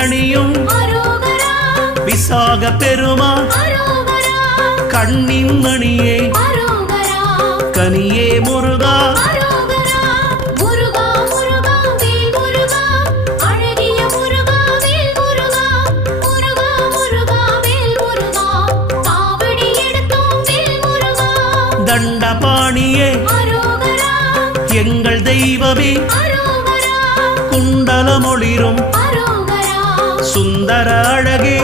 அணியும் விசாக பெருமான் கண்ணின் மணியே கனியே முருகா தண்டபாணியே எங்கள் தெய்வமே குண்டலமொளிரும் சுந்தர அழகே